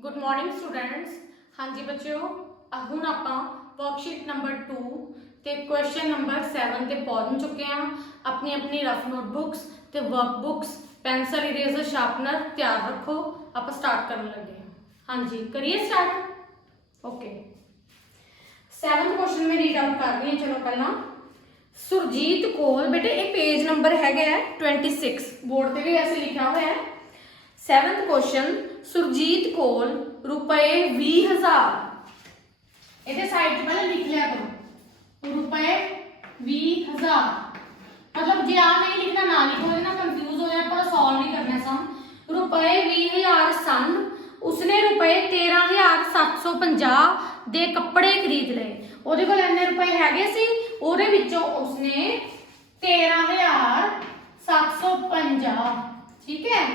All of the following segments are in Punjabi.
Good morning students. हाँ जी बच्चों, हुण आपां वर्कशीट नंबर 2 ते क्वेश्चन नंबर 7 ते पहुंच चुके हैं। अपनी अपनी रफ नोटबुक्स ते वर्कबुक्स पेंसिल इरेजर शार्पनर तैयार रखो, आप स्टार्ट करने लगे। हाँ जी करिए स्टार्ट। ओके, 7th क्वेश्चन में रीड आउट कर रही हूँ। चलो पहला सुरजीत कोल, बेटे ये पेज नंबर है 26, बोर्ड पे भी ऐसे लिखा हुआ है। 7th क्वेश्चन, सुरजीत कोल रुपए 20,000, इधर साइड पे पहले लिख लिया करो रुपए 20,000। मतलब जे आ नहीं लिखना ना लिखो ना, कंफ्यूज हो जाए, पर सॉल्व नहीं करना सम। रुपए 20,000 सन, उसने रुपए 13,750 ਦੇ ਕੱਪੜੇ ਖਰੀਦ ਲਏ। ਉਹਦੇ ਕੋਲ ਇੰਨੇ ਰੁਪਏ ਹੈਗੇ ਸੀ, ਉਹਦੇ ਵਿੱਚੋਂ ਉਸਨੇ 13,750, ਠੀਕ ਹੈ,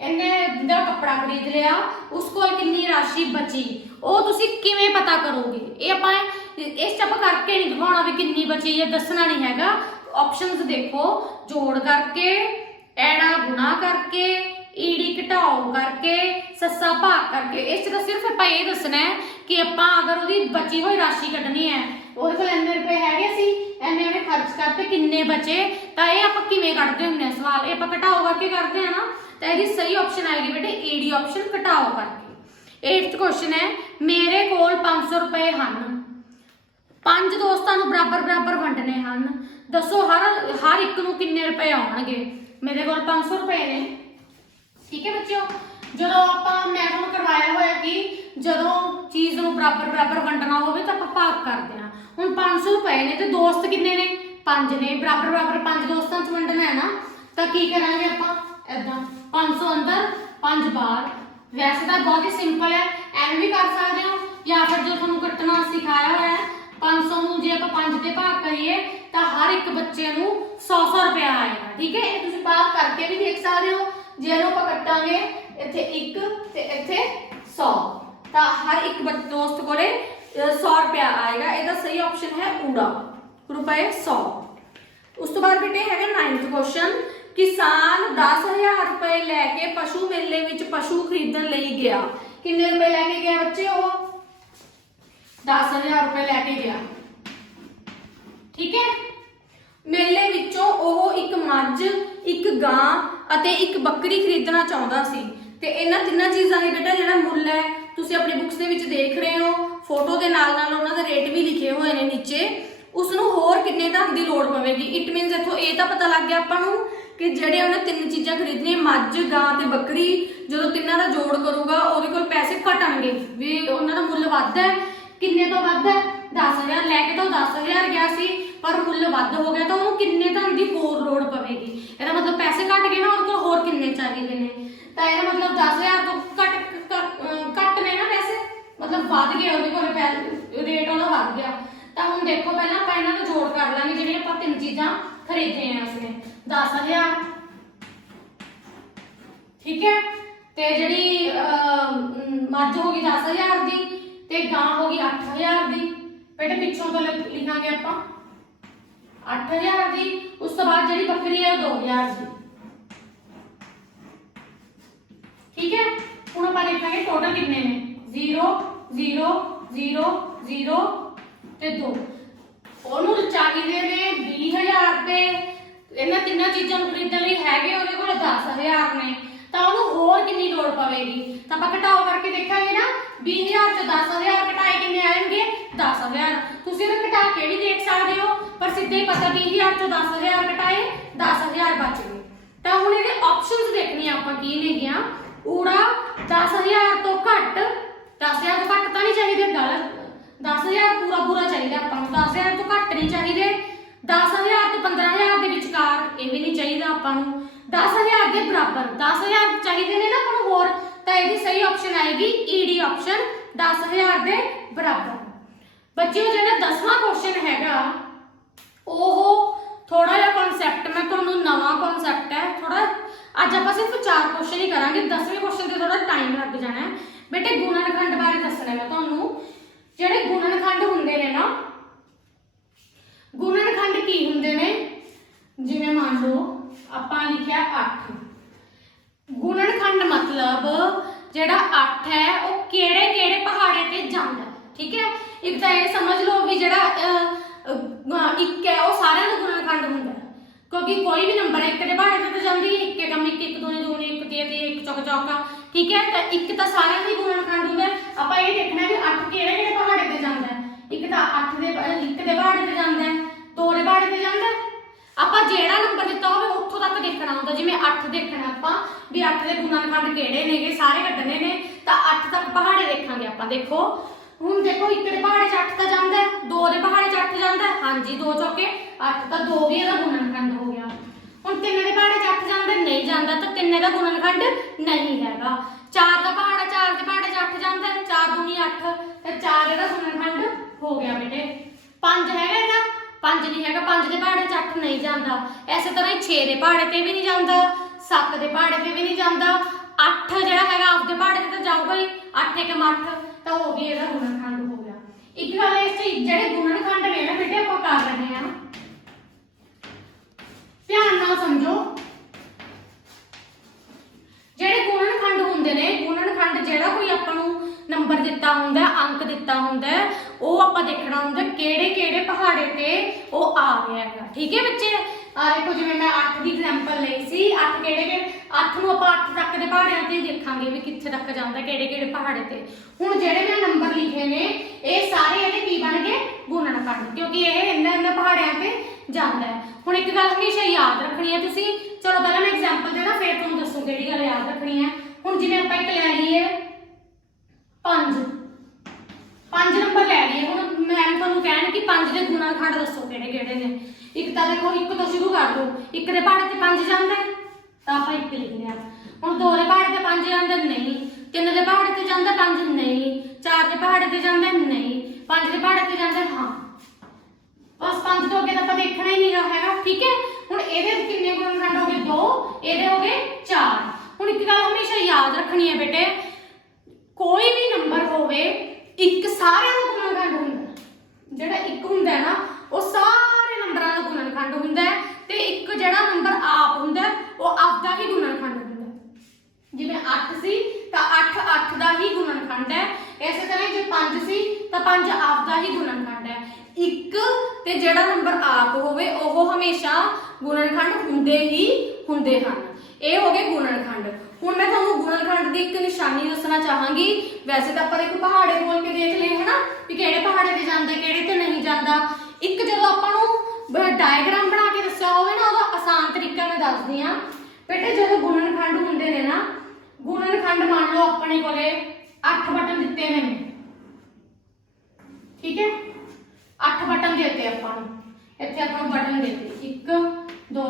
ਇੰਨੇ ਦਾ ਕੱਪੜਾ ਖਰੀਦ ਲਿਆ। ਉਸ ਕੋਲ ਕਿੰਨੀ ਰਾਸ਼ੀ ਬਚੀ, ਉਹ ਤੁਸੀਂ ਕਿਵੇਂ ਪਤਾ ਕਰੋਗੇ? ਇਹ ਆਪਾਂ ਇਸ ਚ ਆਪਾਂ ਕਰਕੇ ਨਹੀਂ ਦਿਖਾਉਣਾ ਵੀ ਕਿੰਨੀ ਬਚੀ ਹੈ, ਦੱਸਣਾ ਨਹੀਂ ਹੈਗਾ। ਆਪਸ਼ਨਸ ਦੇਖੋ, ਜੋੜ ਕਰਕੇ, ਐੜਾ ਗੁਣਾ ਕਰਕੇ, ਈੜੀ ਘਟਾਓ ਕਰਕੇ, ਸੱਸਾ ਭਾਗ ਕਰਕੇ। ਇਸ ਚ ਤਾਂ ਸਿਰਫ ਆਪਾਂ ਇਹ ਦੱਸਣਾ ਹੈ ਕਿ ਆਪਾਂ ਅਗਰ ਉਹਦੀ ਬਚੀ ਹੋਈ ਰਾਸ਼ੀ ਕੱਢਣੀ ਹੈ, ਉਹਦੇ ਕੋਲ ਇੰਨੇ ਰੁਪਏ ਹੈਗੇ ਸੀ, ਇੰਨੇ ਉਹਨੇ ਖਰਚ ਕਰਤੇ, ਕਿੰਨੇ ਬਚੇ, ਤਾਂ ਇਹ ਆਪਾਂ ਕਿਵੇਂ ਕੱਢਦੇ ਹੁੰਦੇ ਆ ਸਵਾਲ। ਇਹ ਆਪਾਂ ਘਟਾਓ ਕਰਕੇ ਕਰਦੇ ਆ ਨਾ, ਤਾਂ ਇਹਦੀ ਸਹੀ ਆਪਸ਼ਨ ਆਏਗੀ ਬੇਟੇ ਈਡੀ ਆਪਸ਼ਨ, ਘਟਾਓ ਕਰਕੇ। 8th क्वेश्चन है, मेरे कोल 500 रुपए हैं, 5 दोस्तां नूं बराबर बराबर वंडने हैं, दसो हर एक नूं किन्ने रुपए आउणगे। मेरे कोल 500 रुपए ने, ठीक है बच्चों। ਜਦੋਂ ਆਪਾਂ ਮੈਂ ਤੁਹਾਨੂੰ ਕਰਵਾਇਆ ਹੋਇਆ ਕਿ ਜਦੋਂ ਚੀਜ਼ ਨੂੰ ਬਰਾਬਰ ਬਰਾਬਰ ਵੰਡਣਾ ਹੋਵੇ ਤਾਂ ਆਪਾਂ ਭਾਗ ਕਰਦੇ ਹਾਂ। ਹੁਣ 500 ਰੁਪਏ ਨੇ ਤੇ ਦੋਸਤ ਕਿੰਨੇ ਨੇ, 5 ਨੇ, ਬਰਾਬਰ ਬਰਾਬਰ 5 ਦੋਸਤਾਂ 'ਚ ਵੰਡਣਾ ਹੈ ਨਾ, ਤਾਂ ਕੀ ਕਰਾਂਗੇ ਆਪਾਂ ਇਦਾਂ 500 ਅੰਦਰ 5 ਬਾਹਰ। ਵੈਸੇ ਤਾਂ ਬਹੁਤ ਹੀ ਸਿੰਪਲ ਹੈ, ਐਵੇਂ ਵੀ ਕਰ ਸਕਦੇ ਹੋ, ਜਾਂ ਫਿਰ ਜੋ ਤੁਹਾਨੂੰ ਕੱਟਣਾ ਸਿਖਾਇਆ ਹੋਇਆ ਹੈ 500 ਨੂੰ ਜੇ ਆਪਾਂ 5 ਤੇ ਭਾਗ ਕਰੀਏ ਤਾਂ ਹਰ ਇੱਕ ਬੱਚੇ ਨੂੰ 100 ਰੁਪਇਆ ਆਏਗਾ, ਠੀਕ ਹੈ। ਇਹ ਤੁਸੀਂ ਭਾਗ ਕਰਕੇ ਵੀ ਦੇਖ ਸਕਦੇ ਹੋ। ਜੇ ਇਹਨੂੰ ਆਪਾਂ ਕੱਟਾਂਗੇ ਇੱਥੇ 1 ਤੇ ਇੱਥੇ 100, ਤਾਂ ਹਰ ਇੱਕ ਦੋਸਤ ਕੋਲੇ 100 ਰੁਪਇਆ ਆਏਗਾ। ਇਹਦਾ ਸਹੀ ਆਪਸ਼ਨ ਹੈ ਊੜਾ, ਰੁਪਏ 100। ਉਸ ਤੋਂ ਬਾਅਦ ਬੇਟੇ ਹੈਗਾ 9th क्वेश्चन, किसान 10,000 रुपए लैके पशु मेले विच पशु खरीदण लई गया। किन्ने रुपए लैके गया बच्चे? वो 10,000 रुपए लैके गया, ठीक है। मेले विचों ओह एक मੱਝ, एक गां ਅਤੇ एक ਬੱਕਰੀ ਖਰੀਦਣਾ ਚਾਹੁੰਦਾ ਸੀ। ਤੇ ਇਹਨਾਂ ਤਿੰਨਾਂ ਚੀਜ਼ਾਂ ਦੇ ਬੇਟਾ ਜਿਹੜਾ ਮੁੱਲ ਹੈ ਤੁਸੀਂ ਆਪਣੀ ਬੁੱਕਸ ਦੇ ਵਿੱਚ ਦੇਖ ਰਹੇ ਹੋ, ਫੋਟੋ ਦੇ ਨਾਲ ਨਾਲ ਉਹਨਾਂ ਦੇ ਰੇਟ ਵੀ ਲਿਖੇ ਹੋਏ ਨੇ ਨੀਚੇ। ਉਸ ਨੂੰ ਹੋਰ ਕਿੰਨੇ ਧਨ ਦੀ ਲੋੜ ਪਵੇਗੀ। ਇਟ ਮੀਨਸ ਇੱਥੋਂ ਇਹ ਤਾਂ ਪਤਾ ਲੱਗ ਗਿਆ ਆਪਾਂ ਨੂੰ ਕਿ ਜਿਹੜੇ ਉਹਨੇ 3 ਚੀਜ਼ਾਂ ਖਰੀਦਣੀਆਂ, ਮੱਝ, ਗਾਂ ਤੇ ਬੱਕਰੀ, ਜਦੋਂ ਤਿੰਨਾਂ ਦਾ ਜੋੜ ਕਰੂਗਾ ਉਹਦੇ ਕੋਲ ਪੈਸੇ ਘਟਣਗੇ, ਵੀ ਉਹਨਾਂ ਦਾ ਮੁੱਲ ਵੱਧ ਹੈ। ਕਿੰਨੇ ਤੋਂ ਵੱਧ ਹੈ? 10,000 ਲੈ ਕੇ ਤਾਂ 10,000 ਗਿਆ ਸੀ, ਪਰ ਮੁੱਲ ਵੱਧ ਹੋ ਗਿਆ ਤਾਂ ਉਹਨੂੰ ਕਿੰਨੇ ਧਨ ਦੀ ਹੋਰ ਲੋੜ ਪਵੇਗੀ। ਇਹਦਾ ਮਤਲਬ ਪੈਸੇ ਘਟ ਗਏ ਨਾ, ਉਹਦੇ ਕੋਲ ਹੋਰ ਕਿੰਨੇ ਚਾਹੀਦੇ ਨੇ, ਤਾਂ ਇਹਦਾ ਮਤਲਬ 10,000 ਤੋਂ ਘੱਟ ਨੇ ਨਾ ਪੈਸੇ, ਮਤਲਬ ਵੱਧ ਗਏ ਉਹਦੇ ਕੋਲ, ਰੇਟ ਉਹਦਾ ਵੱਧ ਗਿਆ। ਤਾਂ ਹੁਣ ਦੇਖੋ ਪਹਿਲਾਂ ਆਪਾਂ ਇਹਨਾਂ ਨੂੰ ਜੋੜ ਕਰ ਲਾਂਗੇ, ਜਿਹੜੀਆਂ ਆਪਾਂ 3 ਚੀਜ਼ਾਂ ਖਰੀਦੀਆਂ ਨੇ ਉਸਨੇ। 10,000, ਠੀਕ ਹੈ, ਤੇ ਜਿਹੜੀ ਮੱਝ ਹੋ ਗਈ 10,000 ਦੀ, ਤੇ ਗਾਂ ਹੋ ਗਈ 8,000 ਦੀ। ਬੇਟੇ ਪਿੱਛੋਂ ਤੋਂ ਲਿਖਾਂਗੇ ਆਪਾਂ 8,000 ਦੀ। ਉਸ ਤੋਂ ਬਾਅਦ ਜਿਹੜੀ ਬੱਕਰੀ ਹੈ ਉਹ 2,000 ਦੀ, ਠੀਕ ਹੈ। ਹੁਣ ਆਪਾਂ ਦੇਖਾਂਗੇ ਟੋਟਲ ਕਿੰਨੇ ਨੇ, 0 0 0 0 ਤੇ 2। ਉਹਨੂੰ ਚਾਹੀਦੇ ਨੇ 20,000 ਰੁਪਏ। ਇਹਨਾਂ ਤਿੰਨਾਂ ਚੀਜ਼ਾਂ ਨੂੰ ਖਰੀਦਣ ਲਈ ਹੈਗੇ ਉਹਦੇ ਕੋਲ 10,000 ਨੇ, ਤਾਂ ਉਹਨੂੰ ਹੋਰ ਕਿੰਨੀ ਲੋੜ ਪਵੇਗੀ। ਤਾਂ ਆਪਾਂ ਘਟਾਓ ਕਰਕੇ ਦੇਖਾਂਗੇ ਨਾ, 20,000 ਚੋਂ 10,000 ਘਟਾਏ ਕਿੰਨੇ ਆਣਗੇ? 10,000। ਤੁਸੀਂ ਇਹਨੂੰ ਘਟਾ ਕੇ ਵੀ ਦੇਖ ਸਕਦੇ ਹੋ, ਪਰ ਸਿੱਧੇ ਹੀ ਪਤਾ 20,000 ਚੋਂ 10,000 ਘਟਾਏ 10,000 ਬਚ ਗਏ। ਤਾਂ ਹੁਣ ਇਹਦੇ ਆਪਸ਼ਨਸ ਦੇਖਣੀਆਂ ਆਪਾਂ ਕੀ ਨੇਗੀਆਂ। ਊੜਾ 10,000 ਤੋਂ ਘੱਟ, 10,000 ਤੋਂ ਘੱਟ ਤਾਂ ਨਹੀਂ ਚਾਹੀਦੇ, ਗਲਤ, 10,000 ਪੂਰਾ ਪੂਰਾ ਚਾਹੀਦਾ ਆਪਾਂ ਨੂੰ, 10,000 ਤੋਂ ਘੱਟ ਨਹੀਂ ਚਾਹੀਦੇ। 10,000 ਤੋਂ 15,000 ਦੇ ਵਿਚਕਾਰ, ਇਹ ਵੀ ਨਹੀਂ ਚਾਹੀਦਾ ਆਪਾਂ ਨੂੰ। 10,000 ਦੇ ਬਰਾਬਰ, 10,000 ਚਾਹੀਦੇ ਨੇ ਨਾ ਆਪਾਂ ਨੂੰ ਹੋਰ, ਤਾਂ ਇਹਦੀ ਸਹੀ ਆਪਸ਼ਨ ਆਏਗੀ ਈਡੀ ਆਪਸ਼ਨ, 10,000 ਦੇ ਬਰਾਬਰ। ਬੱਚਿਓ ਜਿਹੜਾ 10ਵਾਂ ਕੁਐਸਚਨ ਹੈਗਾ ਉਹ ਥੋੜਾ ਜਿਹਾ ਕਨਸੈਪਟ, ਮੈਂ ਤੁਹਾਨੂੰ ਨਵਾਂ ਕਨਸੈਪਟ ਹੈ ਥੋੜਾ, ਅੱਜ ਆਪਾਂ ਸਿਰਫ 4 ਕੁਐਸਚਨ ਹੀ ਕਰਾਂਗੇ। 10ਵੇਂ ਕੁਐਸਚਨ ਤੇ ਥੋੜਾ ਟਾਈਮ ਲੱਗ ਜਾਣਾ ਹੈ। ਬੇਟੇ ਗੁਣਨਖੰਡ ਬਾਰੇ ਦੱਸਣਾ ਮੈਂ ਤੁਹਾਨੂੰ। ਜਿਹੜੇ ਗੁਣਨਖੰਡ ਹੁੰਦੇ ਨੇ ਨਾ, ਗੁਣਨਖੰਡ ਕੀ ਹੁੰਦੇ ਨੇ, ਜਿਵੇਂ ਮੰਨ ਲਓ ਆਪਾਂ ਲਿਖਿਆ 8, ਗੁਣਨਖੰਡ मतलब ਜਿਹੜਾ 8 ਹੈ ਉਹ ਕਿਹੜੇ ਕਿਹੜੇ ਪਹਾੜੇ ਤੇ ਜਾਂਦਾ ਹੈ। ਠੀਕ ਹੈ, ਇੱਕ ਤਾਂ ਇਹ ਸਮਝ ਲਓ ਵੀ ਜਿਹੜਾ 1 ਹੈ ਉਹ ਸਾਰਿਆਂ ਦਾ ਗੁਣਨਖੰਡ ਹੁੰਦਾ ਹੈ, ਕਿਉਂकि कोई भी नंबर है 1 ਦੇ ਪਹਾੜੇ ਤੇ ਤਾਂ ਜਾਂਦੀ ਹੈ। 1 ਕਮ 1 1 2 2 1 3 3 1 ਚੌਕ ਚੌਕਾ। ਠੀਕ ਹੈ, ਤਾਂ 1 ਤਾਂ ਸਾਰਿਆਂ ਦਾ ਹੀ ਗੁਣਨਖੰਡ ਹੁੰਦਾ ਹੈ। ਆਪਾਂ ਇਹ ਦੇਖਣਾ ਵੀ 8 ਕਿਹੜੇ ਕਿਹੜੇ ਪਹਾੜੇ ਤੇ ਜਾਂਦਾ ਹੈ। ਇੱਕ ਤਾਂ 1 ਦੇ ਪਹਾੜੇ ਤੇ ਜਾਂਦਾ ਹੈ, 2 ਦੇ ਪਹਾੜੇ ਤੇ ਜਾਂਦਾ ਹੈ। ਆਪਾਂ ਜਿਹੜਾ ਨੰਬਰ ਦਿੱਤਾ ਹੋਵੇ ਉੱਥੋਂ ਤੱਕ ਦੇਖਣਾ ਹੁੰਦਾ, ਜਿਵੇਂ 8 ਦੇਖਣਾ ਆਪਾਂ ਵੀ 8 ਦੇ ਗੁਣਨਖੰਡ ਕਿਹੜੇ ਨੇਗੇ, ਸਾਰੇ ਕੱਢਣੇ ਨੇ ਤਾਂ 8 ਤੱਕ ਪਹਾੜੇ ਦੇਖਾਂਗੇ ਆਪਾਂ। ਦੇਖੋ ਹੁਣ ਦੇਖੋ 1 ਦੇ ਪਹਾੜੇ 'ਚ 8 ਤਾਂ ਜਾਂਦਾ ਹੈ, 2 ਦੇ ਪਹਾੜੇ 'ਚ 8 ਜਾਂਦਾ ਹੈ, ਹਾਂਜੀ 2 ਚੌਕੇ 8 ਤਾਂ 2 ਵੀ ਇਹਦਾ ਗੁਣਨਖੰਡ ਹੋ ਗਿਆ। ਹੁਣ 3 ਦੇ ਪਹਾੜੇ 'ਚ 8 ਜਾਂਦਾ ਨਹੀਂ ਜਾਂਦਾ ਤਾਂ 3 ਦਾ ਗੁਣਨਖੰਡ ਨਹੀਂ ਹੈਗਾ। 4 ਦਾ ਪਹਾੜਾ 4 ਦੇ ਪਹਾੜੇ 'ਚ 8 ਜਾਂਦਾ ਹੈ, 4 ਦੂਣੀ 8 ਤੇ 4 ਇਹਦਾ ਗੁਣਨਖੰਡ ਹੋ ਗਿਆ ਬੇਟੇ। 5 ਹੈਗਾ ਇਹਦਾ, 5 ਨਹੀਂ ਹੈਗਾ, 5 ਦੇ ਪਹਾੜੇ 'ਚ 8 ਨਹੀਂ ਜਾਂਦਾ। ਇਸੇ ਤਰ੍ਹਾਂ ਹੀ 6 ਦੇ ਪਹਾੜੇ ਤੇ ਵੀ ਨਹੀਂ ਜਾਂਦਾ, 7 ਦੇ ਪਹਾੜੇ ਤੇ ਵੀ ਨਹੀਂ ਜਾਂਦਾ। 8 ਜਿਹੜਾ ਹੈਗਾ ਆਪਦੇ ਪਹਾੜੇ ਤੇ ਤਾਂ ਜਾਊਗਾ ਹੀ, 8 ਏਕਮ 8 ਤਾਂ ਹੋ ਗਿਆ ਇਹਦਾ ਗੁਣਨਖੰਡ ਹੋ ਗਿਆ। ਇੱਕ ਗੱਲ ਇਸ 'ਚ ਜਿਹੜੇ ਗੁਣਨਖੰਡ ਨੇ ਨਾ ਬੇਟੇ ਆਪਾਂ ਕਰ ਰਹੇ ਹਾਂ, ਧਿਆਨ ਨਾਲ ਸਮਝੋ। ਜਿਹੜੇ ਗੁਣਨਖੰਡ ਹੁੰਦੇ ਨੇ, ਗੁਣਨਖੰਡ ਜਿਹੜਾ ਕੋਈ ਆਪਾਂ ਨੂੰ ਨੰਬਰ ਦਿੱਤਾ ਹੁੰਦਾ, ਅੰਕ ਦਿੱਤਾ ਹੁੰਦਾ, ਉਹ ਆਪਾਂ ਦੇਖਣਾ ਹੁੰਦਾ ਕਿਹੜੇ ਕਿਹੜੇ ਪਹਾੜੇ ਤੇ ਉਹ ਆ ਰਿਹਾ ਹੈਗਾ। ਠੀਕ ਹੈ ਬੱਚੇ, ਆ ਦੇਖੋ ਜਿਵੇਂ ਮੈਂ 8 ਦੀ ਐਗਜ਼ਾਮਪਲ ਲਈ ਸੀ, 8 ਕਿਹੜੇ ਕਿਹੜੇ 8 ਨੂੰ ਆਪਾਂ 8 ਤੱਕ ਦੇ ਪਹਾੜਿਆਂ ਤੇ ਦੇਖਾਂਗੇ ਵੀ ਕਿੱਥੇ ਤੱਕ ਜਾਂਦਾ, ਕਿਹੜੇ ਕਿਹੜੇ ਪਹਾੜੇ ਤੇ। ਹੁਣ ਜਿਹੜੇ ਮੈਂ ਨੰਬਰ ਲਿਖੇ ਨੇ ਇਹ ਸਾਰੇ ਇਹਦੇ ਕੀ ਬਣ ਗਏ, ਗੁਣਨਖੰਡ, ਕਿਉਂਕਿ ਇਹ ਇਹਨਾਂ ਪਹਾੜਿਆਂ ਤੇ ਜਾਂਦਾ ਹੈ। ਹੁਣ ਇੱਕ ਗੱਲ ਹਮੇਸ਼ਾ ਯਾਦ ਰੱਖਣੀ ਹੈ ਤੁਸੀਂ, ਚਲੋ ਪਹਿਲਾਂ ਮੈਂ ਐਗਜ਼ਾਮਪਲ ਦੇਣਾ ਫਿਰ ਤੁਹਾਨੂੰ ਦੱਸੂ ਕਿਹੜੀ ਗੱਲ ਯਾਦ ਰੱਖਣੀ ਹੈ। ਹੁਣ ਜਿਵੇਂ ਆਪਾਂ ਇੱਕ ਲੈ ਲਈਏ 5 ਨੰਬਰ ਲੈ ਲਈਏ। ਹੁਣ ਮੈਂ ਤੁਹਾਨੂੰ ਕਹਿਣ ਕਿ 5 ਦੇ ਗੁਣਨਖੰਡ ਦੱਸੋ ਕਿਹੜੇ ਕਿਹੜੇ ਨੇ। ਇੱਕ ਤਾਂ ਦੇਖੋ 1 ਤੋਂ ਸ਼ੁਰੂ ਕਰ ਲਓ, 1 ਦੇ ਪਹਾੜੇ ਤੇ 5 ਜਾਂਦਾ ਤਾਂ ਆਪਾਂ 1 ਲਿਖ ਲਿਆ। ਹੁਣ 2 ਦੇ ਪਹਾੜੇ ਤੇ 5 ਜਾਂਦਾ ਨਹੀਂ, 3 ਦੇ ਪਹਾੜੇ ਤੇ ਜਾਂਦਾ 5 ਨਹੀਂ, 4 ਦੇ ਪਹਾੜੇ ਤੇ ਜਾਂਦਾ ਨਹੀਂ, 5 ਦੇ ਪਹਾੜੇ ਤੇ ਜਾਂਦਾ ਹਾਂ। ਬਸ 5 ਤੋਂ ਅੱਗੇ ਤਾਂ ਆਪਾਂ ਦੇਖਣਾ ਹੀ ਨਹੀਂ ਹੈਗਾ। ਠੀਕ ਹੈ, ਹੁਣ ਇਹਦੇ ਕਿੰਨੇ ਗੁਣਨਖੰਡ ਹੋ ਗਏ 2, ਇਹਦੇ ਹੋ ਗਏ 4। ਹੁਣ ਇੱਕ ਗੱਲ ਹਮੇਸ਼ਾ ਯਾਦ ਰੱਖਣੀ ਹੈ ਬੇਟੇ, ਕੋਈ ਵੀ ਨੰਬਰ ਹੋਵੇ 1 ਸਾਰਿਆਂ ਦਾ ਗੁਣਨਖੰਡ ਹੁੰਦਾ। ਜਿਹੜਾ 1 ਹੁੰਦਾ ਨਾ ਉਹ ਸਾਰੇ ਨੰਬਰਾਂ ਦਾ ਗੁਣਨਖੰਡ ਹੁੰਦਾ ਹੈ, ਤੇ 1 ਜਿਹੜਾ ਨੰਬਰ ਆਪ ਹੁੰਦਾ ਉਹ ਆਪਦਾ ਹੀ ਗੁਣਨਖੰਡ ਹੁੰਦਾ। ਜਿਵੇਂ 8 ਸੀ ਤਾਂ 8 8 ਦਾ ਹੀ ਗੁਣਨਖੰਡ ਹੈ। ਇਸੇ ਤਰ੍ਹਾਂ ਜੇ 5 ਸੀ ਤਾਂ 5 ਆਪਦਾ ਹੀ ਗੁਣਨਖੰਡ ਹੈ। 1 ਤੇ ਜਿਹੜਾ ਨੰਬਰ ਆਪ ਹੋਵੇ ਉਹ ਹਮੇਸ਼ਾ ਗੁਣਨਖੰਡ ਹੁੰਦੇ ਹੀ ਹੁੰਦੇ ਹਨ। ਇਹ ਹੋ ਗਏ ਗੁਣਨਖੰਡ। ਹੁਣ ਮੈਂ ਤੁਹਾਨੂੰ ਗੁਣਨਖੰਡ ਦੀ ਇੱਕ ਨਿਸ਼ਾਨੀ ਦੱਸਣਾ ਚਾਹਾਂਗੀ। ਵੈਸੇ ਤਾਂ ਆਪਾਂ ਇੱਕ ਪਹਾੜੇ ਬੋਲ ਕੇ ਦੇਖ ਲਏ ਹਨਾ ਵੀ ਕਿਹੜੇ ਪਹਾੜੇ ਤੇ ਜਾਂਦਾ ਕਿਹੜੇ ਤੇ ਨਹੀਂ ਜਾਂਦਾ। ਇੱਕ ਜਦੋਂ ਆਪਾਂ ਨੂੰ ਡਾਇਗਰਾਮ ਬਣਾ ਕੇ ਦੱਸਿਆ ਹੋਵੇ ਨਾ ਉਹਦਾ ਆਸਾਨ ਤਰੀਕਾ ਮੈਂ ਦੱਸਦੀ ਹਾਂ ਬੇਟੇ। ਜਦੋਂ ਗੁਣਨਖੰਡ ਹੁੰਦੇ ਨੇ ਨਾ, ਗੁਣਨਖੰਡ ਮੰਨ ਲਓ ਆਪਣੇ ਕੋਲੇ 8 ਬਟਨ ਦਿੱਤੇ ਨੇ, ਠੀਕ ਹੈ 8 ਬਟਨ ਦੇਤੇ ਆਪਾਂ ਨੂੰ, ਇੱਥੇ ਆਪਾਂ ਨੂੰ ਬਟਨ ਦੇਤੇ 1 2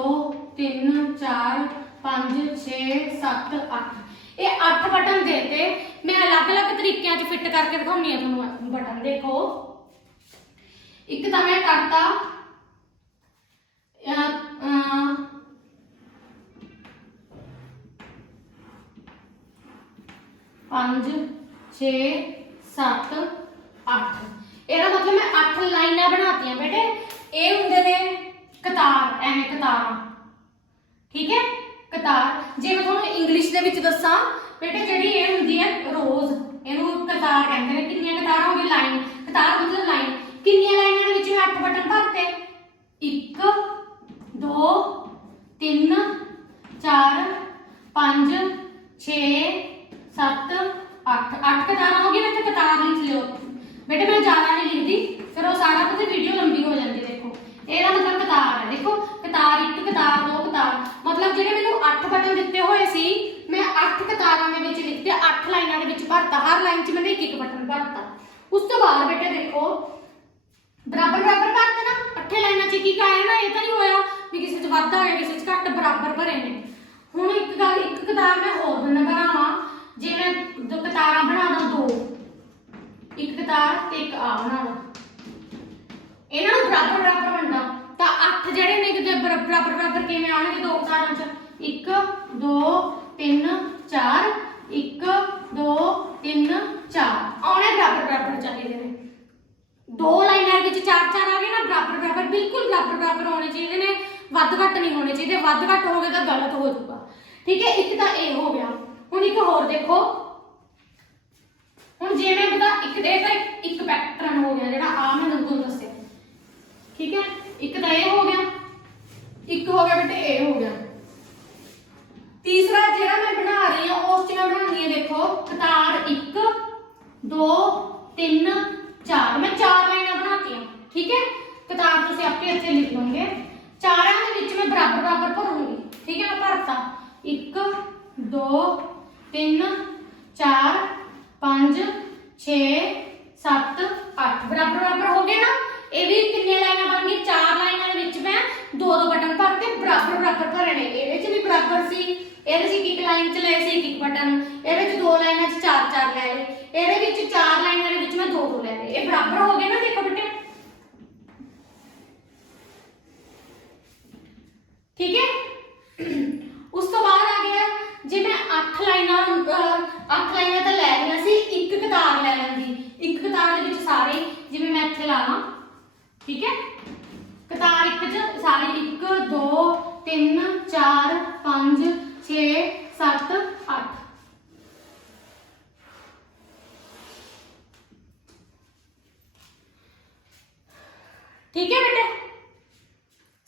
3 4 5 6 7 8। ਇਹ 8 ਬਟਨ ਦੇਤੇ। ਮੈਂ ਅਲੱਗ-ਅਲੱਗ ਤਰੀਕਿਆਂ 'ਚ ਫਿੱਟ ਕਰਕੇ ਦਿਖਾਉਣੀ ਆ ਤੁਹਾਨੂੰ ਬਟਨ। ਦੇਖੋ ਇੱਕ ਤਾਂ ਮੈਂ ਕਰਤਾ 5 6 7 8। ਇਹਦਾ मतलब मैं 8 लाइना बनाती बेटे। ये होंगे ने कतार, एवें कतार, ठीक है कतार। जे मैं थोड़ा इंग्लिश दे विच दस्सां बेटे जिहड़ी ये हुंदी है रोज, इहनूं कतार कहंदे ने। कितनी कतार हो गई लाइन, कतार मतलब लाइन। कितनी लाइनां दे विच मैं 8 बटन भरते 1 2 3 4 5 6 7 8 8 कतार हो गई। मैं कतार लिख लियो बेटे, मैं ज्यादा नहीं लिखती फिर वो सारा कुछ वीडियो लंबी हो जाती। देखो ਇਹਦਾ मतलब कतार है। देखो कतार 1 कतार 2 कतार मतलब ਜਿਹੜੇ ਮੈਨੂੰ 8 ਬਟਨ ਦਿੱਤੇ ਹੋਏ ਸੀ ਮੈਂ 8 ਕਤਾਰਾਂ ਦੇ ਵਿੱਚ ਲਿਖਤੇ, 8 ਲਾਈਨਾਂ ਦੇ ਵਿੱਚ ਭਰਤਾ। ਹਰ ਲਾਈਨ 'ਚ मैंने 1 ਬਟਨ ਭਰਤਾ। ਉਸ ਤੋਂ ਬਾਅਦ ਬੇਟੇ ਦੇਖੋ ਬਰਾਬਰ ਬਰਾਬਰ ਭਰਤੇ ਨਾ। 8 ਲਾਈਨਾਂ 'ਚ ਕੀ ਆਇਆ ਨਾ, ਇਹ ਤਾਂ ਨਹੀਂ ਹੋਇਆ ਵੀ ਕਿਸੇ 'ਚ ਵੱਧ ਆ ਗਿਆ ਕਿਸੇ 'ਚ ਘੱਟ, ਬਰਾਬਰ ਭਰੇ ਨੇ। ਹੁਣ ਇੱਕ ਗੱਲ, ਇੱਕ ਕਤਾਰ ਮੈਂ ਹੋਰ ਬਣਾਵਾਂ। ਜੇ ਮੈਂ ਦੋ ਕਤਾਰਾਂ ਬਣਾਦਾ 2, ਇੱਕ ਕਤਾਰ ਤੇ ਇੱਕ ਆ ਬਣਾਦਾ, ਇਹਨਾਂ ਨੂੰ ਬਰਾਬਰ ਬਰਾਬਰ ਵੰਡਾ ਤਾਂ 8 ਜਿਹੜੇ ਨੇ ਕਿਤੇ ਬਰਾਬਰ ਬਰਾਬਰ ਕਿਵੇਂ ਆਉਣਗੇ ਦੋ ਕਤਾਰਾਂ 'ਚ। 1 2 3 4 1 2 3 4 ਆਉਣੇ ਬਰਾਬਰ ਬਰਾਬਰ ਚਾਹੀਦੇ ਨੇ। ਦੋ ਲਾਈਨਾਂ ਵਿੱਚ 4 4 ਆ ਗਏ ਨਾ, ਬਰਾਬਰ ਬਰਾਬਰ ਬਿਲਕੁਲ ਬਰਾਬਰ ਬਰਾਬਰ ਹੋਣੇ ਚਾਹੀਦੇ ਨੇ, ਵੱਧ ਘੱਟ ਨਹੀਂ ਹੋਣੇ ਚਾਹੀਦੇ। ਵੱਧ ਘੱਟ ਹੋ ਗਏ ਤਾਂ ਗਲਤ ਹੋ ਜਾਊਗਾ, ਠੀਕ ਹੈ। ਇੱਕ ਤਾਂ ਇਹ ਹੋ ਗਿਆ। ਹੁਣ ਇੱਕ ਹੋਰ ਦੇਖੋ एक दे तो एक पैटर्न हो गया जेड़ा आ मैं तुहानू दस्सिया, ठीक है। एक तो ये हो गया, एक हो गया बेटे ये हो गया। तीसरा जेड़ा मैं बना रही हूं उस च मैं बनानी है देखो कतार 1 2 3 4, मैं 4 लाइनां बनाती हूं, ठीक है। कतार तुसीं आपे इत्थे लिख लोगे, चारां दे विच मैं बराबर बराबर भरूंगी, ठीक है। मैं भरता 1 2 3 4 5 6 7 8 बराबर बराबर हो गए ना। ये भी कितनी लाइनां बन गई, 4 लाइनां दे विच मैं 2 बटन भरते बराबर बराबर भरने। ये भी बराबर सी, ये एक लाइन च ले एक बटन, ये 2 लाइनां च 4 ले ले, ये 4 लाइनां दे विच मैं 2 ले ले, ये बराबर हो गए ना। देखो बेटे ठीक है। उस तो बाद आ गया जे मैं 8 लाइनां तो ले लिया सी, एक कतार ले लैंदी, एक कतार दे विच सारे जिवें मैं इत्थे लावां, ठीक है। कतार एक च सारे 1 2 3 4 5 6 7 8, ठीक है बेटे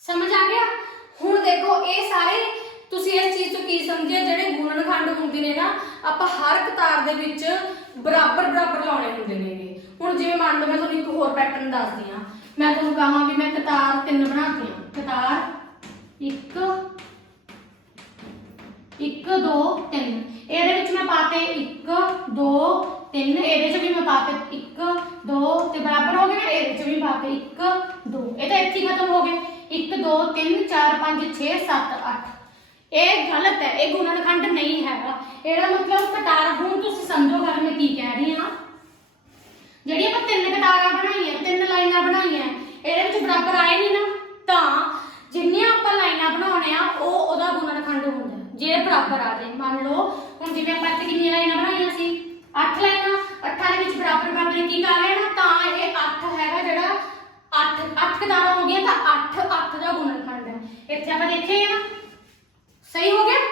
समझ आ गया। हुण देखो ये सारे तुसी इस चीज तो की समझे, जेडे गुणन खंड हुंदे ने ना आपां हर कतार दे विच बराबर बराबर लाउणे हुंदे ने। हुण जिवें मान लो मैं तुहानूं एक होर पैटर्न दसदी हां, मैं तुहानूं कहां भी मैं कतार 3 बनाती हां, कतार 1 1 2 3, ਇਹਦੇ ਵਿੱਚ मैं पाते 1 2 3, ਇਹਦੇ ਚ भी मैं पाते 1 2 ਤੇ बराबर हो गए ना, ਇਹਦੇ ਚ भी पाते 1 2, ਇਹ ਤਾਂ ਇੱਥੇ खत्म हो गए 1 2 3 4 5 6 7 8। ਇਹ गलत है, ये गुणनखंड नहीं हैगा, ਇਹਦਾ मतलब कतार। ਹੁਣ ਤੁਸੀਂ ਸਮਝੋ ਗੱਲ मैं की कह रही हां, ਜਿਹੜੀ ਆਪਾਂ 3 ਕਤਾਰਾਂ ਬਣਾਈਆਂ 3 ਲਾਈਨਾਂ ਬਣਾਈਆਂ ਇਹਦੇ ਵਿੱਚ ਬਰਾबर ਆਏ ਨਹੀਂ ਨਾ, ਤਾਂ ਜਿੰਨੀਆਂ ਆਪਾਂ ਲਾਈਨਾਂ ਬਣਾਉਣੇ ਆ ਉਹ ਉਹਦਾ ਗੁਣਨਖੰਡ ਹੁੰਦਾ ਜੇ ਬਰਾबर ਆ ਜਾਏ। ਮੰਨ ਲਓ ਹੁਣ ਜਿਵੇਂ ਆਪਾਂ ਇੱਥੇ ਕਿੰਨੀਆਂ ਲਾਈਨਾਂ ਬਣਾਈਆਂ ਸੀ 8 ਲਾਈਨਾਂ, 8 ਦੇ ਵਿੱਚ ਬਰਾबर ਬਰਾबर ਕੀ ਕਰ ਰਹੇ ਨਾ, ਤਾਂ ਇਹ 8 ਹੈਗਾ ਜਿਹੜਾ 8 ਕਤਾਰਾਂ ਹੋ ਗਈਆਂ, ਤਾਂ 8 ਦਾ ਗੁਣਨਖੰਡ ਹੈ। ਇੱਥੇ ਆਪਾਂ ਦੇਖੇ ਨਾ सही हो गया।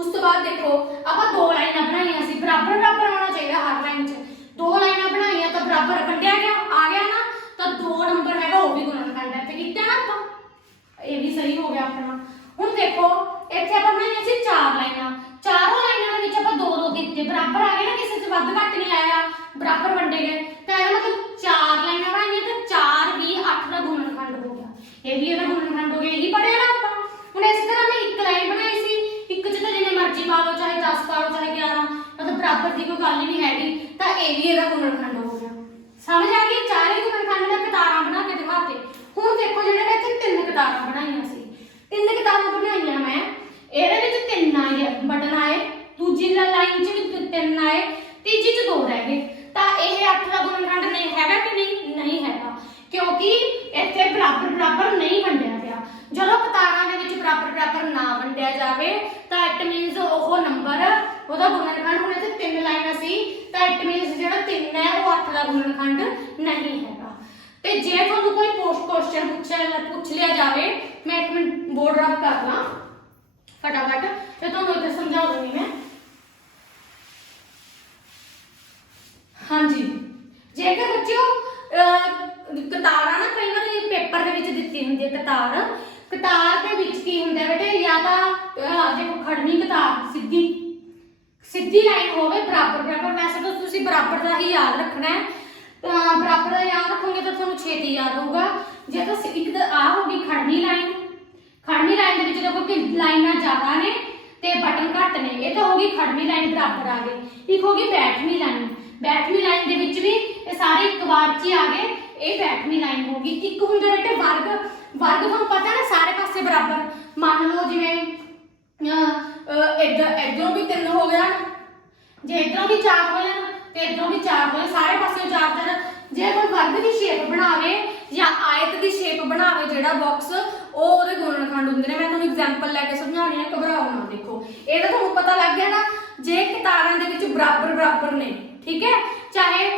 उस तो बाद देखो ਆਪਾਂ 2 ਲਾਈਨਾਂ ਬਣਾਈਆਂ ਸੀ, ਬਰਾबर ਬਰਾबर ਹੋਣਾ ਚਾਹੀਦਾ ਹਰ ਲਾਈਨ 'ਚ। 2 ਲਾਈਨਾਂ ਬਣਾਈਆਂ ਤਾਂ ਬਰਾबर ਵੰਡਿਆ ਗਿਆ ਆ ਗਿਆ ਨਾ, ਤਾਂ 2 ਨੰਬਰ ਹੈਗਾ ਉਹ ਵੀ ਗੁਣਨਖੰਡ ਹੈ, ਤੇ ਕੀਤਾ ਨਾ ਆਪਾਂ, ਇਹ ਵੀ ਸਹੀ ਹੋ ਗਿਆ ਆਪਣਾ। ਹੁਣ ਦੇਖੋ ਇੱਥੇ ਆਪਾਂ ਬਣਾਈਆਂ ਸੀ 4 ਲਾਈਨਾਂ, ਚਾਰੋਂ ਲਾਈਨਾਂ ਦੇ ਵਿੱਚ ਆਪਾਂ 2 ਕੀਤੇ, ਬਰਾबर ਆ ਗਏ ਨਾ, ਕਿਸੇ 'ਚ ਵੱਧ ਘੱਟ ਨਹੀਂ ਆਇਆ, ਬਰਾबर ਵੰਡੇ ਗਏ, ਤਾਂ ਇਹਦਾ ਮਤਲਬ 4 ਲਾਈਨਾਂ ਬਣਾਈਆਂ ਤਾਂ 4 ਵੀ 8 ਦਾ ਗੁਣਨਖੰਡ ਹੋ ਗਿਆ, ਇਹ ਵੀ ਇਹਦਾ ਗੁਣਨਖੰਡ ਹੋ ਗਿਆ। ਇਹੀ ਪੜਿਆ ਨਾ ਆਪਾਂ। ਹੁਣ ਇਸ ਤਰ੍ਹਾਂ मैं एक लाइन बनाई सी, एक च तो जिन्ने मर्जी पा लो, चाहे 10 पा लो चाहे 11, मतलब बराबर की कोई गल ही नहीं हैगी, तो यह भी ਇਹਦਾ गुणनखंड हो गया। समझ आ गई, चारे गुणनखंड मैं कतारां बना के दिखाते। हुण देखो जिहड़े मैं इत्थे 3 कतारां बनाईयां सी, 3 कतारां बनाईयां मैं, ਇਹਦੇ ਵਿੱਚ 3 आए बटन आए, दूजी लाइन च भी 3 आए, तीजी च 2 रह गए, ਤਾਂ ਇਹ 8 ਦਾ ਗੁਣਨਖੰਡ ਨਹੀਂ ਹੈਗਾ ਕਿ ਨਹੀਂ ਹੈਗਾ, ਕਿਉਂਕਿ ਇੱਥੇ ਬਰਾबर ਬਰਾबर ਨਹੀਂ ਵੰਡਿਆ ਗਿਆ। ਜਦੋਂ ਕਤਾਰਾਂ ਦੇ ਵਿੱਚ ਬਰਾबर ਬਰਾबर ਨਾ ਵੰਡਿਆ ਜਾਵੇ ਤਾਂ ਇਟ ਮੀਨਸ ਉਹ ਨੰਬਰ ਉਹਦਾ ਗੁਣਨਖੰਡ, ਹੁਣ ਇੱਥੇ 3 ਲਾਈਨਾਂ ਸੀ ਤਾਂ ਇਟ ਮੀਨਸ ਜਿਹੜਾ 3 ਹੈ ਉਹ 8 ਦਾ ਗੁਣਨਖੰਡ ਨਹੀਂ ਹੈਗਾ। ਤੇ ਜੇ ਤੁਹਾਨੂੰ ਕੋਈ ਪੋਸਟ ਕੁਐਸਚਨ ਪੁੱਛ ਲਿਆ ਜਾਵੇ, ਮੈਂ ਇੱਕ ਮਿੰਟ ਬੋਰਡ ਰਬ ਕਰ ਲਾਂ फटाफट, ਤੇ ਤੁਹਾਨੂੰ ਇੱਥੇ ਸਮਝਾ ਦੂੰਗੀ ਮੈਂ। ਹਾਂਜੀ, ਜੇਕਰ ਬੱਚਿਓ ਕਤਾਰਾਂ ਨਾ ਕਈ ਵਾਰ ਪੇਪਰ ਦੇ ਵਿੱਚ ਦਿੱਤੀ ਹੁੰਦੀ ਹੈ ਕਤਾਰ ਦੇ ਵਿੱਚ ਕੀ ਹੁੰਦਾ ਬੇਟੇ, ਜਾਂ ਤਾਂ ਦੇਖੋ ਖੜਨੀ ਕਤਾਰ ਸਿੱਧੀ ਲਾਈਨ ਹੋਵੇ ਬਰਾबर ਬਰਾबर, ਵੈਸੇ ਤਾਂ ਤੁਸੀਂ ਬਰਾबर ਦਾ ਹੀ ਯਾਦ ਰੱਖਣਾ ਹੈ, ਬਰਾबर ਦਾ ਯਾਦ ਰੱਖੋਗੇ ਤਾਂ ਤੁਹਾਨੂੰ ਛੇਤੀ ਯਾਦ ਹੋਊਗਾ। ਜੇ ਤਾਂ ਇੱਕ ਤਾਂ ਆ ਹੋਗੀ ਖੜਨੀ ਲਾਈਨ ਦੇ ਵਿੱਚ ਦੇਖੋ ਕਿ ਲਾਈਨਾਂ ਜ਼ਿਆਦਾ ਨੇ ਤੇ ਬਟਨ ਘੱਟ ਨੇ, ਇਹ ਤਾਂ ਹੋਗੀ ਖੜਵੀਂ ਲਾਈਨ ਬਰਾबर ਆ ਗਈ। ਇੱਕ ਹੋਗੀ ਬੈਠਵੀਂ ਲਾਈਨ ਦੇ ਵਿੱਚ ਵੀ ਇਹ ਸਾਰੇ ਇੱਕ ਵਾਰ 'ਚ ਹੀ ਆ ਗਏ, ਇਹ ਬੈਠਵੀਂ ਲਾਈਨ ਹੋਗੀ। ਇੱਕ ਹੁੰਦਾ ਬੇਟੇ ਵਰਗ ਤੁਹਾਨੂੰ ਪਤਾ ਨਾ ਸਾਰੇ ਪਾਸੇ ਬਰਾबर, ਮੰਨ ਲਓ ਜਿਵੇਂ ਇੱਧਰੋਂ ਵੀ 3 ਹੋ ਗਿਆ, ਜੇ ਇੱਧਰੋਂ ਵੀ 4 ਹੋ ਜਾਣ ਤੇ ਇੱਧਰੋਂ ਵੀ 4 ਹੋ ਜਾਣ, ਸਾਰੇ ਪਾਸੇ 4। ਜੇ ਕੋਈ ਵਰਗ ਦੀ ਸ਼ੇਪ ਬਣਾਵੇ ਜਾਂ ਆਇਤ ਦੀ ਸ਼ੇਪ ਬਣਾਵੇ ਜਿਹੜਾ ਬਾਕਸ, ਉਹ ਉਹਦੇ ਗੁਣਨਖੰਡ ਹੁੰਦੇ ਨੇ। ਮੈਂ ਤੁਹਾਨੂੰ ਐਗਜ਼ਾਮਪਲ ਲੈ ਕੇ ਸਮਝਾਉਣੀ ਹੈ, ਘਬਰਾਓ ਨਾ। ਦੇਖੋ ਇਹਦਾ ਤੁਹਾਨੂੰ ਪਤਾ ਲੱਗ ਗਿਆ ਨਾ, ਜੇ ਕਤਾਰਾਂ ਦੇ ਵਿੱਚ ਬਰਾबर ਨੇ, ਠੀਕ ਹੈ, ਚਾਹੇ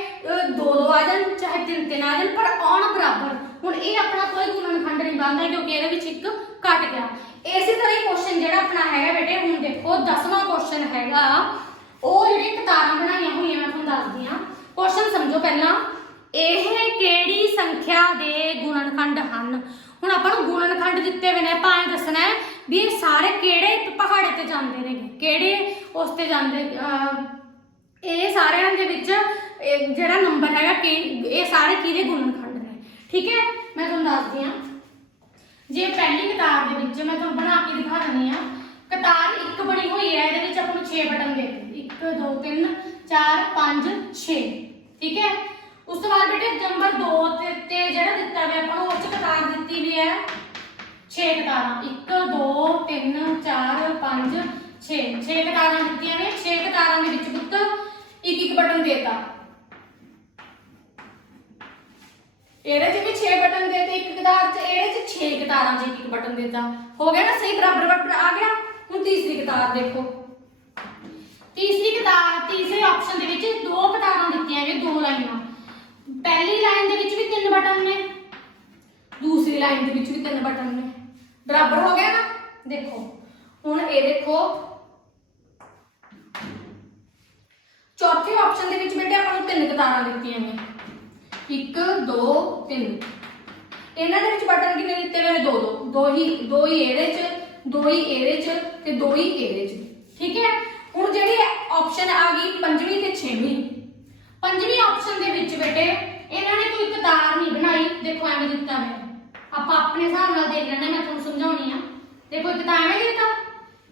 2 ਆ ਜਾਣ ਚਾਹੇ 3 ਆ ਜਾਣ, ਪਰ ਆਉਣ ਬਰਾबर। ਹੁਣ ਇਹ ਆਪਣਾ ਕੋਈ ਗੁਣਨਖੰਡ ਨਹੀਂ ਬਣਦਾ ਕਿਉਂਕਿ ਇਹਦੇ ਵਿੱਚ ਇੱਕ ਘਟ ਗਿਆ। ਇਸੇ ਤਰ੍ਹਾਂ ਹੀ ਕੁਐਸਚਨ ਜਿਹੜਾ ਆਪਣਾ ਹੈਗਾ ਬੇਟੇ, ਹੁਣ ਦੇਖੋ 10ਵਾਂ ਕੁਐਸਚਨ ਹੈਗਾ, ਉਹ ਜਿਹੜੇ ਕਤਾਰਾਂ ਬਣਾਈਆਂ ਹੋਈਆਂ ਮੈਂ ਤੁਹਾਨੂੰ ਦੱਸਦੀ ਹਾਂ। ਕੁਐਸਚਨ ਸਮਝੋ ਪਹਿਲਾਂ ਇਹ ਕਿਹੜੀ ਸੰਖਿਆ ਦੇ ਗੁਣਨਖੰਡ ਹਨ। ਹੁਣ ਆਪਾਂ ਨੂੰ ਗੁਣਨਖੰਡ ਦਿੱਤੇ ਹੋਏ ਨੇ, ਆਪਾਂ ਇਹ ਦੱਸਣਾ ਹੈ ਵੀ ਇਹ ਸਾਰੇ ਕਿਹੜੇ ਪਹਾੜੇ ਤੇ ਜਾਂਦੇ ਨੇ, ਕਿਹੜੇ ਉਸ ਤੇ ਜਾਂਦੇ। ਇਹ ਸਾਰਿਆਂ ਦੇ ਵਿੱਚ ਜਿਹੜਾ ਨੰਬਰ ਹੈਗਾ ਕਿ ਇਹ ਸਾਰੇ ਕਿਹਦੇ ਗੁਣਨਖੰਡ ਨੇ। ਠੀਕ ਹੈ, ਮੈਂ ਤੁਹਾਨੂੰ ਦੱਸਦੀ ਹਾਂ। ਜੇ ਪਹਿਲੀ ਕਤਾਰ ਦੇ ਵਿੱਚ ਮੈਂ ਤੁਹਾਨੂੰ ਬਣਾ ਕੇ ਦਿਖਾ ਦਿੰਦੀ ਹਾਂ। ਕਤਾਰ ਇੱਕ ਬਣੀ ਹੋਈ ਹੈ, ਇਹਦੇ ਵਿੱਚ ਆਪਾਂ ਨੂੰ 6 ਬਟਨ ਦੇ 1 2 3 4 5 6। ਠੀਕ ਹੈ, ਉਸ ਤੋਂ ਬਾਅਦ ਬੇਟੇ ਨੰਬਰ 2 ਤੇ ਜਿਹੜਾ ਦਿੱਤਾ ਹੋਇਆ ਆਪਾਂ ਨੂੰ ਉਹ 'ਚ ਕਤਾਰ ਦਿੱਤੀ ਵੀ ਹੈ 6 ਕਤਾਰਾਂ। 1 2 3 4 5 6 ਕਤਾਰਾਂ ਦਿੱਤੀਆਂ ਨੇ। 6 ਕਤਾਰਾਂ ਦੇ ਵਿੱਚ ਪੁੱਤ ਇੱਕ ਬਟਨ ਦੇਤਾ। ਇਹਦੇ 'ਚ ਵੀ 6 ਬਟਨ ਦੇਤੇ ਇੱਕ ਕਤਾਰ 'ਚ, ਇਹਦੇ 'ਚ 6 ਕਤਾਰਾਂ 'ਚ ਇੱਕ ਬਟਨ ਦੇਤਾ। ਹੋ ਗਿਆ ਨਾ ਸਹੀ, ਬਰਾਬਰ ਬਰਾਬਰ ਆ ਗਿਆ। ਹੁਣ ਤੀਸਰੀ ਕਤਾਰ ਦੇਖੋ। ਤੀਸਰੀ ਕਤਾਰ, ਤੀਸਰੇ ਆਪਸ਼ਨ ਦੇ ਵਿੱਚ 2 ਕਤਾਰਾਂ ਦਿੱਤੀਆਂ ਨੇ, 2 ਲਾਈਨਾਂ। पहली लाइन दे विच भी 3 बटन ने, दूसरी लाइन दे विच भी 3 बटन ने। बराबर हो गया ना। देखो हुण ये देखो चौथे ऑप्शन दे विच बेटे आपां नूं 3 कतारां दित्तियां ने, 1 2 3। इन्हां दे विच बटन कितने दित्ते हुए? 2 2 दो ही इहदे च, 2 ही इहदे च ते 2 ही इहदे च। ठीक है, हुण जिहड़ी ऑप्शन आ गई 5वीं ते 6वीं। 5वीं ऑप्शन दे विच बेटे इन्होंने कोई कतार नहीं बनाई। देखो एवं दिता है, आप अपने हिसाब नाल देख लेना, मैं तुहानूं समझाउणी आ। देखो एक तां एवें देता,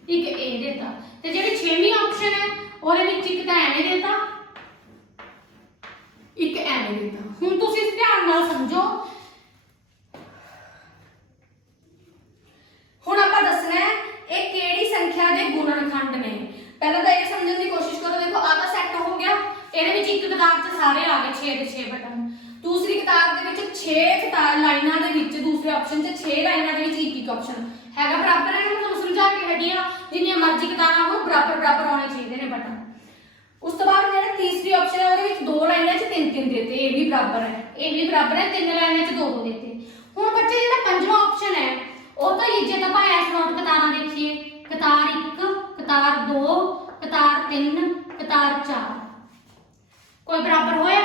एक ए देता, ते जिहड़ी 6वीं ऑप्शन है ਉਹਦੇ ਵਿੱਚ ਇੱਕ ਤਾਂ ਐਵੇਂ देता, ਇੱਕ ਐਵੇਂ देता। ਹੁਣ ਤੁਸੀਂ ਧਿਆਨ ਨਾਲ ਸਮਝੋ। ਹੁਣ ਆਪਾਂ ਦੱਸਣਾ ਹੈ ਇਹ ਕਿਹੜੀ ਸੰਖਿਆ ਦੇ ਗੁਣਨਖੰਡ ਨੇ। ਪਹਿਲਾਂ ਤਾਂ ਇਹ ਸਮਝਣ ਦੀ ਕੋਸ਼ਿਸ਼ ਕਰੋ। ਦੇਖੋ ਆਹ ਤਾਂ ਸੈੱਟ ਹੋ ਗਿਆ, ਇਹਦੇ ਵਿੱਚ ਇੱਕ ਕਤਾਰ 'ਚ ਸਾਰੇ ਆ ਗਏ 6 ਦੇ 6 ਬਟਨ। दूसरी कतार दे विच 6 कतार लाइनां दे विच, दूसरे ऑप्शन च 6 लाइनां दे विच एक ऑप्शन हैगा बराबर है। मैं तुहानूं समझा के हटी हां, जिन्नियां मर्जी कतारां होण बराबर बराबर आने चाहिए ने बटन। उस तो बाद जेहड़ा तीसरी ऑप्शन है ਉਹਦੇ ਵਿੱਚ 2 ਲਾਈਨਾਂ 'ਚ 3 देते, ये भी बराबर है, ये भी बराबर है। 3 ਲਾਈਨਾਂ 'ਚ 2 देते। ਹੁਣ ਬੱਚੇ ਜਿਹੜਾ ਪੰਜਵਾਂ ऑप्शन है ਉਹ ਤਾਂ ਜੇ ਤਾਂ ਆਪਾਂ ਐਸ ਨੋਟ ਕਤਾਰਾਂ ਦੇਖੀਏ, कतार 1 कतार 2 कतार 3 कतार 4, कोई बराबर होया?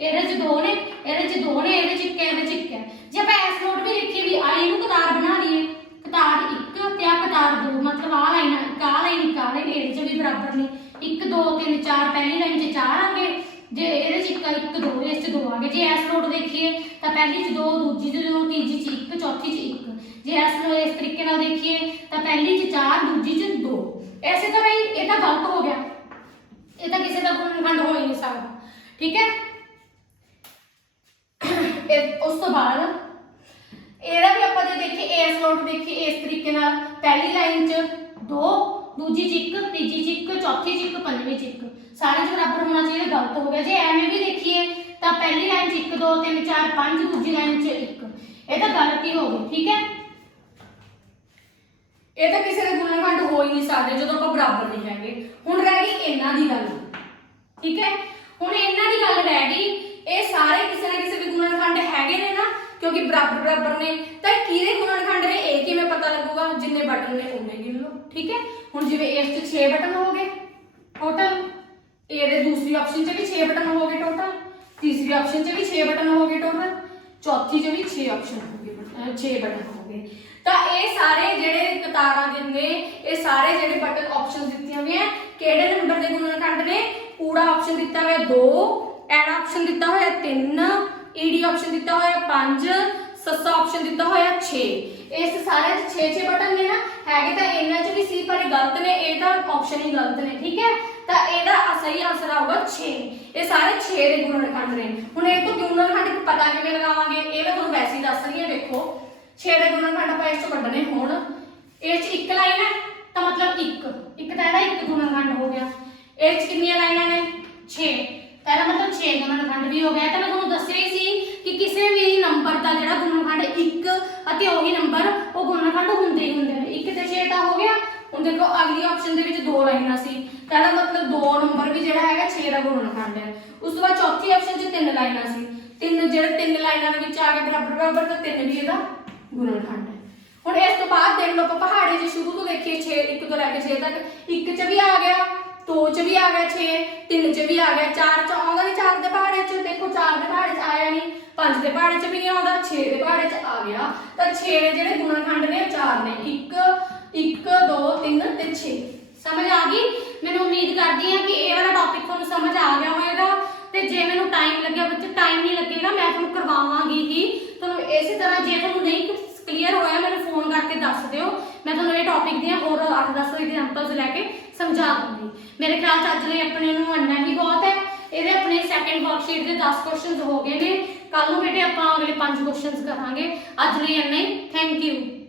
ਇਹਦੇ 'ਚ 2 ਨੇ, ਇਹਦੇ 'ਚ 2 ਨੇ, ਇਹਦੇ 'ਚ 1 ਹੈ, ਇਹਦੇ 'ਚ 1 ਹੈ। ਜੇ ਆਪਾਂ ਐਸ ਨੋਟ ਵੀ ਲਿਖੀਏ ਵੀ ਆਈ ਨੂੰ ਕਤਾਰ ਬਣਾ ਲਈਏ, ਕਤਾਰ 1 ਤੇ ਆ ਕਤਾਰ 2, मतलब ਆ ਲਾਈਨ ਇਹਦੇ 'ਚ ਵੀ ਬਰਾਬਰ ਨੇ। 1 2 3 4 ਪਹਿਲੀ ਲਾਈਨ 'ਚ 4 ਆ ਗਏ, ਜੇ ਇਹਦੇ 'ਚ 1 2 ਇਸ 'ਚ 2 ਆ ਗਏ। ਜੇ ਐਸ ਨੋਟ ਦੇਖੀਏ ਤਾਂ ਪਹਿਲੀ 'ਚ 2, ਦੂਜੀ 'ਚ 2, ਤੀਜੀ 'ਚ 1, ਚੌਥੀ 'ਚ 1। ਜੇ ਐਸ ਨੋਟ ਇਸ ਤਰੀਕੇ ਨਾਲ ਦੇਖੀਏ ਤਾਂ ਪਹਿਲੀ 'ਚ 4, ਦੂਜੀ 'ਚ 2। ਐਸੇ ਤਾਂ ਬਈ ਇਹ ਤਾਂ ਗਲਤ ਹੋ ਗਿਆ, ਇਹ ਤਾਂ ਕਿਸੇ ਦਾ ਗੁਣਨਖੰਡ ਹੋ ਹੀ ਨਹੀਂ ਸਕਦਾ। ठीक है, उस तो बाद ਇਹਦਾ ਵੀ ਆਪਾਂ ਜੇ ਦੇਖੀਏ ਇਸ ਨੋਟ ਦੇਖੀਏ ਇਸ ਤਰੀਕੇ ਨਾਲ, ਪਹਿਲੀ ਲਾਈਨ 'ਚ 2, ਦੂਜੀ 'ਚ 1, ਤੀਜੀ 'ਚ 1, ਚੌਥੀ 'ਚ 1, ਪੰਜਵੀਂ 'ਚ 1, ਸਾਰੇ 'ਚ ਬਰਾਬਰ ਹੋਣਾ ਚਾਹੀਦਾ। ਗਲਤ ਹੋ ਗਿਆ। ਜੇ ਐਵੇਂ ਵੀ ਦੇਖੀਏ ਤਾਂ ਪਹਿਲੀ ਲਾਈਨ 'ਚ 1 2 3 4 5, ਦੂਜੀ ਲਾਈਨ 'ਚ 1, ਇਹ ਤਾਂ ਗਲਤੀ ਹੋ ਗਈ। ਠੀਕ ਹੈ, ਇਹ ਤਾਂ ਕਿਸੇ ਦੇ ਗੁਣਨਖੰਡ ਹੋ ਹੀ ਨਹੀਂ ਸਕਦੇ ਜਦੋਂ ਆਪਾਂ ਬਰਾਬਰ ਨਹੀਂ ਹੈਗੇ। ਹੁਣ ਰਹਿ ਗਈ ਇਹਨਾਂ ਦੀ ਗੱਲ। ਠੀਕ ਹੈ, ਹੁਣ ਇਹਨਾਂ ਦੀ ਗੱਲ ਰਹਿ ਗਈ, ਇਹ ਸਾਰੇ ਕਿਸੇ ਨਾ ਕਿਸੇ ਦੇ ਗੁਣਨਖੰਡ ਹੈਗੇ ਨੇ ਨਾ, क्योंकि बराबर बराबर ने। तो किहदे गुणनखंड ने ये किवें पता लगूगा? जिन्ने बटन ने उन्ने गिन लो। ठीक है, हुण जिवें इस 'च 6 बटन हो गए टोटल, ये दूसरी ऑप्शन 'च भी 6 बटन हो गए टोटल, तीसरी ऑप्शन 'च भी 6 बटन हो गए टोटल, चौथी 'च भी 6 ऑप्शन हो गए, 6 बटन हो गए। तो ये सारे जिहड़े कतारां दे ने, ये सारे जिहड़े बटन ऑप्शन दित्तियां होईयां किहड़े नंबर दे गुणनखंड ने? कूड़ा ऑप्शन दित्ता होया 2, ऐड ऑप्शन दित्ता होया 3, ईडी ऑप्शन दिता होया 5, सस्सा ऑप्शन दिता होया 6। इस सारे 6 बटन ने ना हैगे तां इन्हां च भी सी, पर गलत ने, ये तां ऑप्शन ही गलत ने। ठीक है, तां इहदा सही आंसर आऊगा 6। ये सारे 6 दे गुणनखंड ने। हुण इह तों गुणनखंड पता किवें लगावांगे? ये मैं तुहानूं वैसे ही दस रही हां। देखो 6 दे गुणनखंड आपां इस चों कड्ढने होण, इस च 1 लाइन है तां मतलब 1 तां इहदा 1 गुणनखंड हो गया। इस च कितनियां लाइनां ने? 6, पहला मतलब 6 गुणनखंड भी हो गया। तो मैं तुहानूं दस्सिया ही सी कि किसी भी नंबर का जिहड़ा गुणनखंड 1 ਅਤੇ ਉਹੀ नंबर ਉਹ गुणनखंड ਹੁੰਦੇ ਹੀ ਹੁੰਦੇ ਨੇ। 1 ਤੇ 6 ਤਾਂ ਹੋ ਗਿਆ। ਹੁਣ ਦੇਖੋ ਅਗਲੀ ਆਪਸ਼ਨ ਦੇ ਵਿੱਚ 2 ਲਾਈਨਾਂ ਸੀ, ਤਾਂ ਇਹਦਾ ਮਤਲਬ 2 ਨੰਬਰ ਵੀ ਜਿਹੜਾ ਹੈਗਾ 6 ਦਾ ਗੁਣਨਖੰਡ ਹੈ। ਉਸ ਤੋਂ ਬਾਅਦ ਚੌਥੀ ਆਪਸ਼ਨ 'ਚ 3 ਲਾਈਨਾਂ ਸੀ, 3 ਜਿਹੜੇ 3 ਲਾਈਨਾਂ ਦੇ ਵਿੱਚ ਆ ਗਏ ਬਰਾਬਰ ਬਰਾਬਰ, ਤਾਂ 3 ਵੀ ਇਹਦਾ ਗੁਣਨਖੰਡ ਹੈ। ਹੁਣ ਇਸ ਤੋਂ ਬਾਅਦ ਦੇਖ ਲਓ ਆਪਾਂ ਪਹਾੜੇ 'ਚ ਸ਼ੁਰੂ ਤੋਂ ਦੇਖੀਏ 6, 1 ਤੋਂ ਲੈ ਕੇ 6 ਤੱਕ, 1 'ਚ ਵੀ ਆ ਗਿਆ, 2 'ਚ ਵੀ ਆ ਗਿਆ 6, 3 'ਚ ਵੀ ਆ ਗਿਆ, 4 'ਚ ਆਉਂਦਾ ਨਹੀਂ, 4 ਦੇ ਪਹਾੜੇ 'ਚ ਦੇ ਪਹਾੜੇ 'ਚ ਵੀ ਨਹੀਂ ਆਉਂਦਾ, 6 ਦੇ ਪਹਾੜੇ 'ਚ ਆ ਗਿਆ। ਤਾਂ 6 ਦੇ ਜਿਹੜੇ ਗੁਣਨਖੰਡ ਨੇ 4 ਨੇ, 1 2 3 ਤੇ 6। ਸਮਝ ਆ ਗਈ? ਮੈਨੂੰ ਉਮੀਦ ਕਰਦੀ ਹਾਂ ਕਿ ਇਹ ਵਾਲਾ ਟੌਪਿਕ ਤੁਹਾਨੂੰ ਸਮਝ ਆ ਗਿਆ ਹੋਵੇਗਾ। ਤੇ ਜੇ ਮੈਨੂੰ ਟਾਈਮ ਲੱਗਿਆ, ਬੱਚੇ ਟਾਈਮ ਨਹੀਂ ਲੱਗੇਗਾ, ਮੈਂ ਤੁਹਾਨੂੰ ਕਰਵਾਵਾਂਗੀ ਹੀ। ਤੁਹਾਨੂੰ ਇਸੇ ਤਰ੍ਹਾਂ ਜੇ ਤੁਹਾਨੂੰ ਨਹੀਂ ਕਲੀਅਰ ਹੋਇਆ ਮੈਨੂੰ ਫੋਨ ਕਰਕੇ ਦੱਸ ਦਿਓ, ਮੈਂ ਤੁਹਾਨੂੰ ਇਹ ਟੌਪਿਕ ਦੀਆਂ ਹੋਰ 8-10 ਐਗਜ਼ਾਮਪਲਸ ਲੈ ਕੇ ਸਮਝਾ ਦੂੰਗੀ। ਮੇਰੇ ਖਿਆਲ 'ਚ ਅੱਜ ਲਈ ਆਪਣੇ ਨੂੰ ਇੰਨਾ ਹੀ ਬਹੁਤ ਹੈ। ਇਹਦੇ ਆਪਣੇ ਸੈਕੰਡ ਵਰਕਸ਼ੀਟ ਦੇ 10 ਕੁਐਸਚਨਸ ਹੋ ਗਏ ਨੇ। ਕੱਲ ਨੂੰ ਬੇਟੇ ਆਪਾਂ ਅਗਲੇ 5 ਕੁਐਸਚਨਸ ਕਰਾਂਗੇ। ਅੱਜ ਲਈ ਇੰਨਾ ਹੀ। Thank you.